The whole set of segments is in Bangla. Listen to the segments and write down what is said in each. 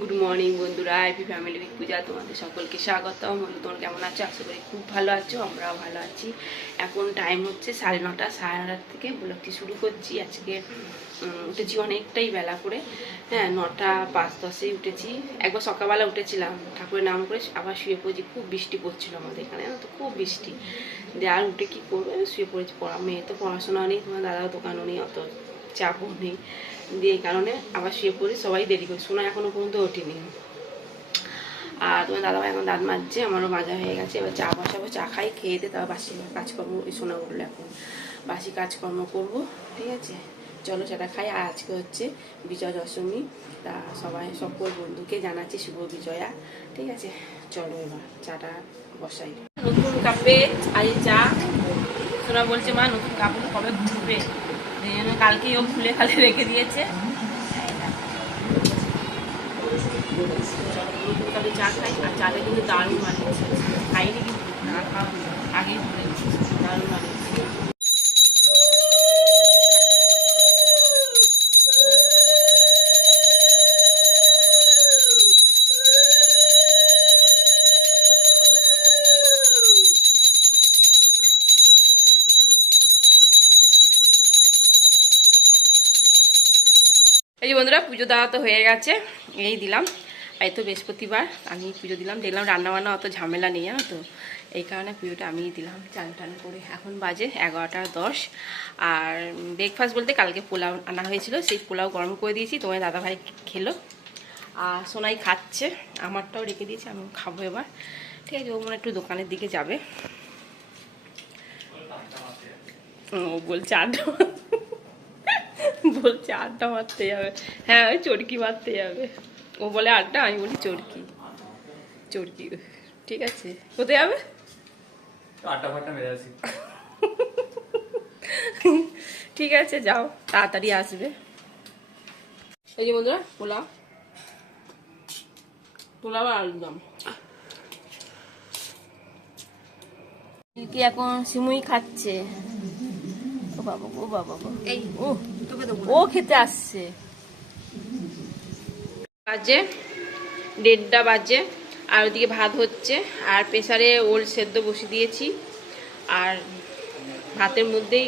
গুড মর্নিং বন্ধুরা হ্যাপি ফ্যামিলি উইক পূজা তোমাদের সকলকে স্বাগতম। বন্ধু, তোমরা কেমন আছো? আশা করি খুব ভালো আছো, আমরাও ভালো আছি। এখন টাইম হচ্ছে সাড়ে নটা, সাড়ে নটার থেকে ব্লগটি শুরু করছি। আজকে উঠেছি অনেকটাই বেলা করে। হ্যাঁ নটা পাঁচ দশেই উঠেছি। একবার সকালবেলা উঠেছিলাম, ঠাকুরের নাম করে আবার শুয়ে পড়েছি। খুব বৃষ্টি পড়ছিল আমাদের এখানে তো, খুব বৃষ্টি। দিয়ে আর উঠে কী করব? শুয়ে পড়েছি। পড়া মেয়ে তো পড়াশোনা নেই, তোমার দাদার দোকানও নেই, অত চাপও নেই। দিয়ে এই কারণে আবার শুয়ে পড়ি, সবাই দেরি করে। শোনা এখনও পর্যন্ত ওঠেনি। আর তোমার দাদাভাই এখন দাঁত মাজছে, আমারও মাজা হয়ে গেছে। এবার চা বসাবো, চা খাই, খেয়ে দিয়ে তারপর বাসি কাজকর্ম ওই সোনা উঠল এখন। বাসি কাজকর্ম করব, ঠিক আছে? চলো সেটা খাই। আর আজকে হচ্ছে বিজয় দশমী। তা সবাই, সকল বন্ধুকে জানাচ্ছি শুভ বিজয়া, ঠিক আছে? চলো এবার চাটা বসাই। নতুন কাপে আই চা। সোনা বলছে, মা, নতুন কাপড় কবে ঘুরবে? জন্য কালকেই ও খুলে খালে রেখে দিয়েছে। তবে চা খাই, আর চাটা কিন্তু দারুণ বানিয়েছে। খাইনি কিন্তু আগেই ভুলে দারুণ বানিয়েছে। এই যে বন্ধুরা, পুজো দেওয়া তো হয়ে গেছে, এই দিলাম। এই তো বৃহস্পতিবার, আমি পুজো দিলাম, দেখলাম রান্নাবান্না অত ঝামেলা নেই, জানো তো। এই কারণে পুজোটা আমিই দিলাম, চান টান করে। এখন বাজে এগারোটা দশ, আর ব্রেকফাস্ট বলতে কালকে পোলাও আনা হয়েছিল, সেই পোলাও গরম করে দিয়েছি, তোমার দাদাভাই খেলো। আর সোনাই খাচ্ছে, আমারটাও রেখে দিয়েছি আমি খাব এবার। ঠিক আছে, ও মনে একটু দোকানের দিকে যাবে। ও বলছে, আড্ডা আড্ডা মারতে যাবে। হ্যাঁ ওই চরকি মারতে যাবে। ও বলে আড্ডা? আমি বলি চরকি। চরকি ঠিক আছে। কোথায় যাবে? মেরে আসি। ঠিক আছে যাও তাড়াতাড়ি আসবে। এই যে বন্ধুরা পোলাও। পোলাও আর আলুর দম। কি এখন সিমুই খাচ্ছে। বাবা ও বাবা এই ও ও খেতে আসছে। বাজে দেড়টা বাজে আর ওদিকে ভাত হচ্ছে আর প্রেসারে ওল সেদ্ধ বসিয়ে দিয়েছি আর ভাতের মধ্যেই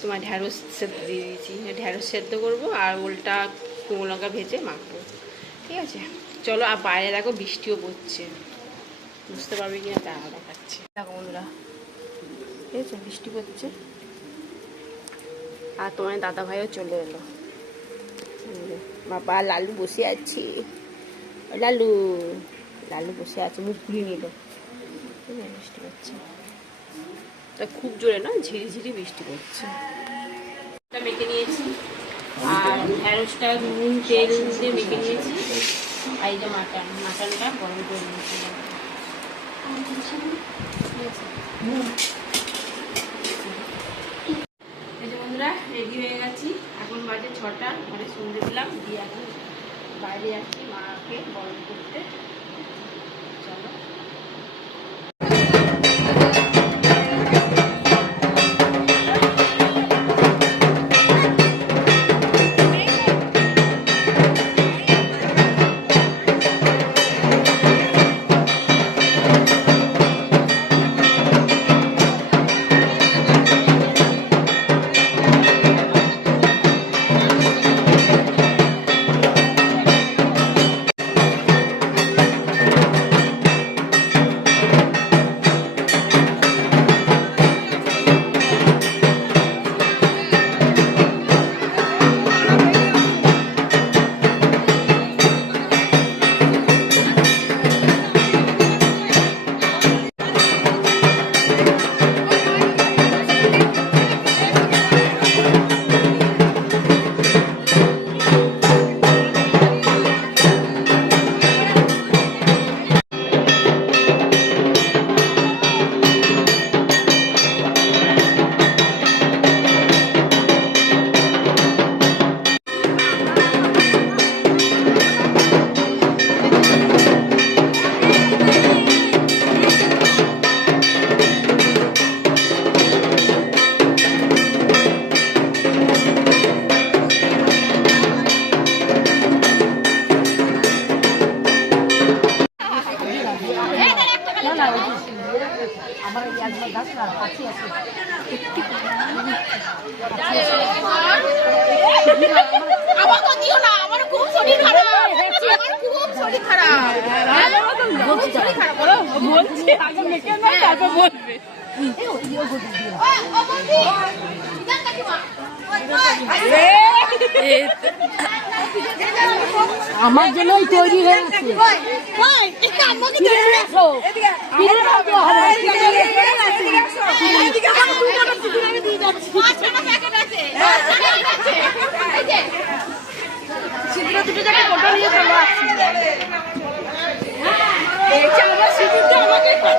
তোমার ঢ্যাঁড়স সেদ্ধ দিয়ে দিয়েছি। ঢ্যাঁড়স সেদ্ধ করব আর ওলটা কুমড়ো লঙ্কা ভেজে মাখবো। ঠিক আছে? চলো আর বাইরে দেখো বৃষ্টিও পড়ছে। বুঝতে পারবে কিনা তা দেখাচ্ছে। দেখো বন্ধুরা ঠিক আছে বৃষ্টি পড়ছে। আর তোমার দাদা ভাইও চলে এলো। বাবা, লালু বসে আছি। লালু লালু বসে আছে, মুখ ঘুরিয়ে নিল। বৃষ্টি পড়ছে তা খুব জোরে না ঝিরিঝিরি বৃষ্টি পড়ছে। মেখে নিয়েছি, আর ঢ্যাঁড়সটা নুন, তেল দিয়ে মেখে নিয়েছি। আর যে মাটন, মাটনটা গরম করে নিয়েছি এই যে বন্ধুরা রেডি হয়ে গেছি এখন বাজে ছটা ঘরে সন্ধে দিলাম দিয়ে এখন বাইরে যাচ্ছি মাকে গরম করতে। প্যাকেট আছে। এই যে। ছিদ্র দুটো যাকে ফটো নিয়ে চলে আসছি দেখছি আমার সিঁদুরটা আমাকে এখানে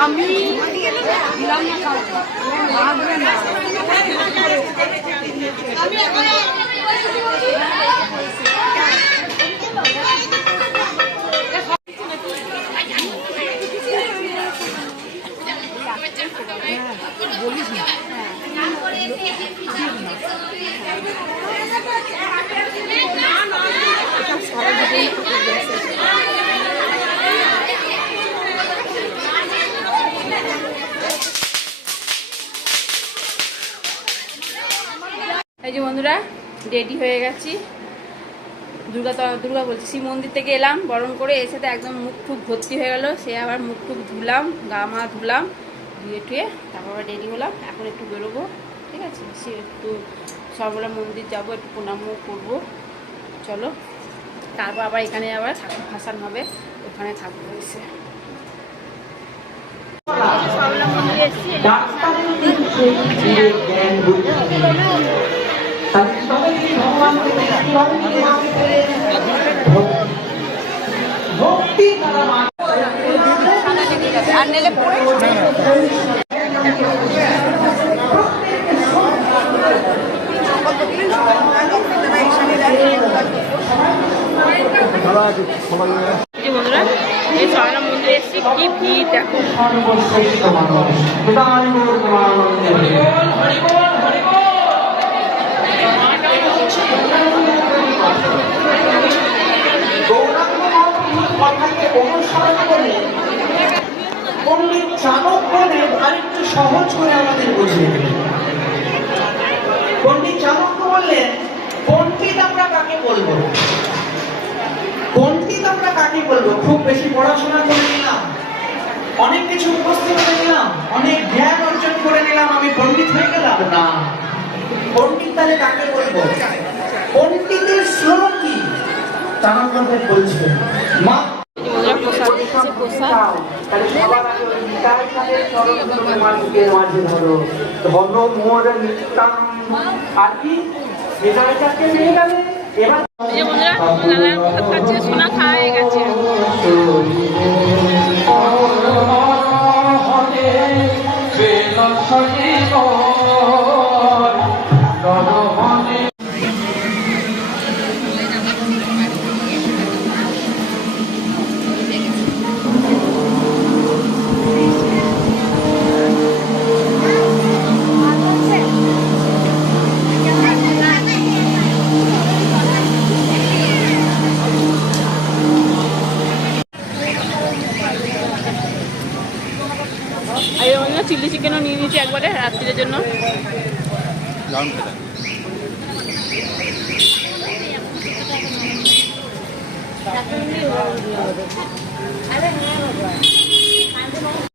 আমি দিলাম না লাগবে না এই যে বন্ধুরা রেডি হয়ে গেছি। দুর্গা দুর্গা বলছি, শিব মন্দির থেকে এলাম, বরণ করে এসে তো একদম মুখ টুক ভর্তি হয়ে গেলো। সে আবার মুখ টুক ধুলাম, গা মা ধুলাম, ধুয়ে টুয়ে তারপর আবার রেডি হলাম। এখন একটু বেরোবো, ঠিক আছে? সে একটু সর্বলা মন্দির যাব, একটু প্রণামও করব। চলো, তারপর আবার এখানে আবার ঠাকুর ভাসান হবে, ওখানে থাকব এসে। মন্দিরে এসেছি আর নেলে পড়ে বন্ধুরা এই সরলা মন্দিরে এসেছি কি ভিড় দেখো করে পণ্ডিত চাণক্যদেব আরেকটু সহজ করে আমাদের বুঝিয়ে দিলেন। পণ্ডিত বললেন, পণ্ডিত আমরা কাকে বলব? পণ্ডিত আমরা কাকে বলব? খুব বেশি পড়াশোনা করে নিলাম, অনেক কিছু মুখস্থ করে নিলাম, অনেক জ্ঞান অর্জন করে নিলাম, আমি পণ্ডিত হয়ে গেলাম। না, পণ্ডিত তাহলে কাকে বলব? পণ্ডিতের শ্লোক কি? চাণক্যদেব বলছেন মা যে প্রসাদ এই বন্ধুরা নানার প্রসাদ খাচ্ছে সোনা খাওয়া গেছে আর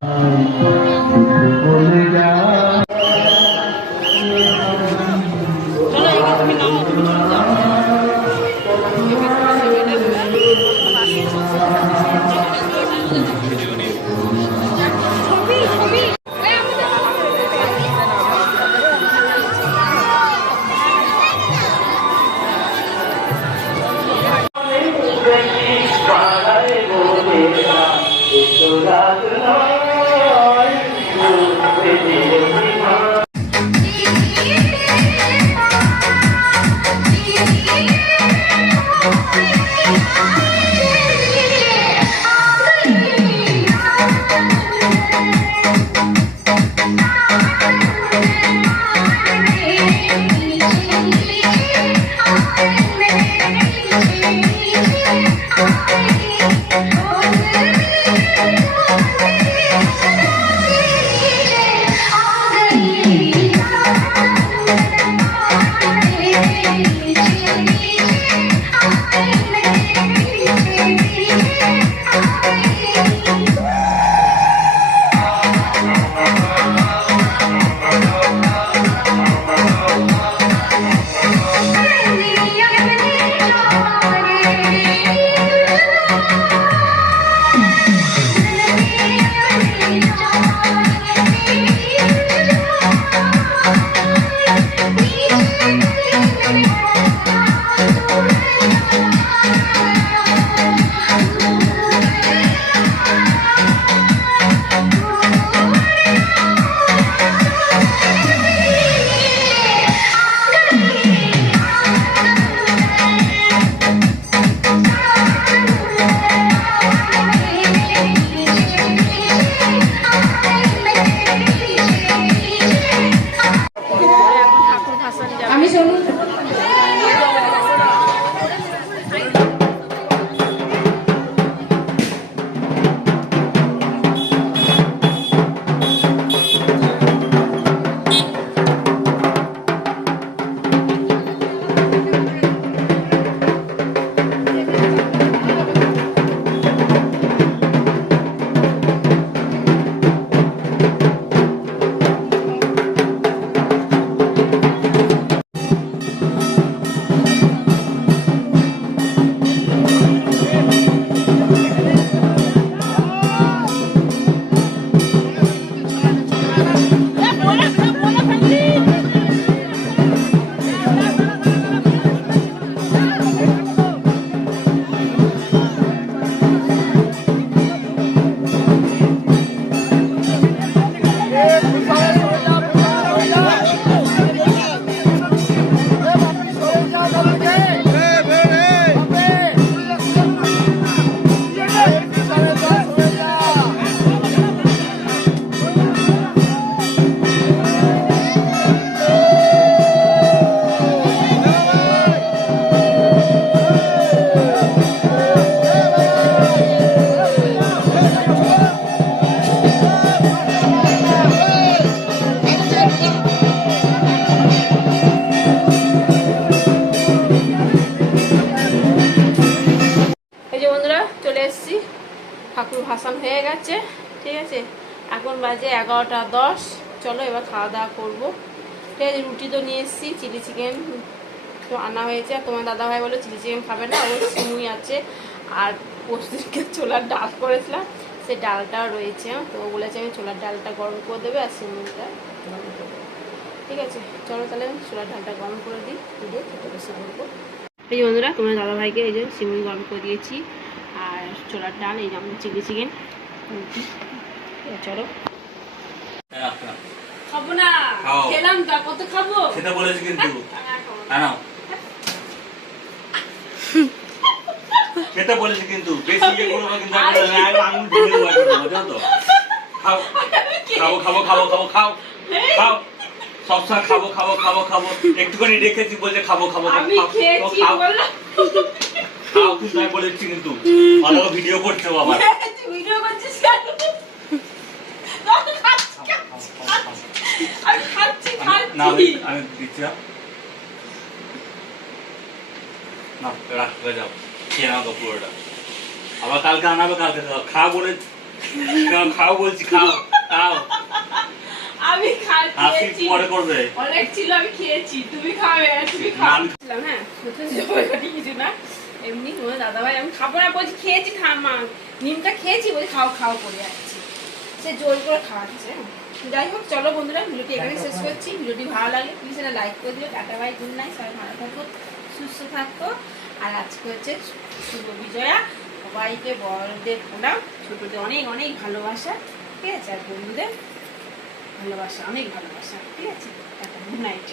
Uh... স্নান হয়ে গেছে, ঠিক আছে? এখন বাজে এগারোটা দশ। চলো এবার খাওয়া দাওয়া করব। ঠিক আছে, রুটি তো নিয়ে এসেছি, চিলি চিকেন তো আনা হয়েছে। আর তোমার দাদা ভাই বলো চিলি চিকেন খাবে না ওর সিমুই আছে। আর পশুদিনকে ছোলার ডাল করেছিলাম, সেই ডালটাও রয়েছে। তো বলেছে আমি ছোলার ডালটা গরম করে দেবে আর সিমুইটা গরম করে ঠিক আছে, চলো তাহলে ছোলার ডালটা গরম করে দিই, দিয়ে খেতে বসে বলব এই বন্ধুরা, তোমার দাদা ভাইকে এই যে সিমুই গরম করে দিয়েছি। ছোলার ডাল এই যেমন চিলি চিকেন। চলো। খাব না। খেলাম তা কত খাব? খেতে বলেছি কিন্তু। হ্যাঁ নাও। বলেছি কিন্তু। বেশি ইয়ে করব না কিন্তু আঙুল ভেঙে দেবো খাও। খাব খাব খাব খাব খাও। খাও। সবসময় খাব খাব খাব খাব। একটুখানি রেখেছি বলছে খাব খাব খাব, খাও, খাও, খাও কিন্তু বলেছি কিন্তু। অনেক ভিডিও করছে বাবা ভিডিও করছিস কেন? না, আমি খাচ্ছি না খাচ্ছি। আমি আমি দিচ্ছি না। না রাখতে যাও। খেয়ে নাও পুরোটা। আবার কালকে আনাবে কালকে খাও। বলে খাও, খাও বলছি খাও আমি পরে করবে। অনেক ছিল আমি খেয়েছি। তুমি খাবে তুমি খাও। হ্যাঁ কিছু না। এমনি তোমার দাদা ভাই আমি খাব না। বলছি, খেয়েছি মা, নিমটা খেয়েছি। বলছি, খাও খাও, করে যাচ্ছি। সে জোর করে খাওয়াচ্ছে। যাই হোক, চলো বন্ধুরা, ভিডিওটি এখানে শেষ করছি। ভিডিওটি ভালো লাগলে প্লিজ এটা লাইক করে দিও। টাটা ভাই গুড নাইট সবাই ভালো থাকো, সুস্থ থাকো। আর আজকে হচ্ছে শুভ বিজয়া। সবাইকে বড়দের প্রণাম। ছোটদের অনেক অনেক ভালোবাসা। ঠিক আছে? আর বন্ধুদের ভালোবাসা, অনেক ভালোবাসা। ঠিক আছে? Tata good night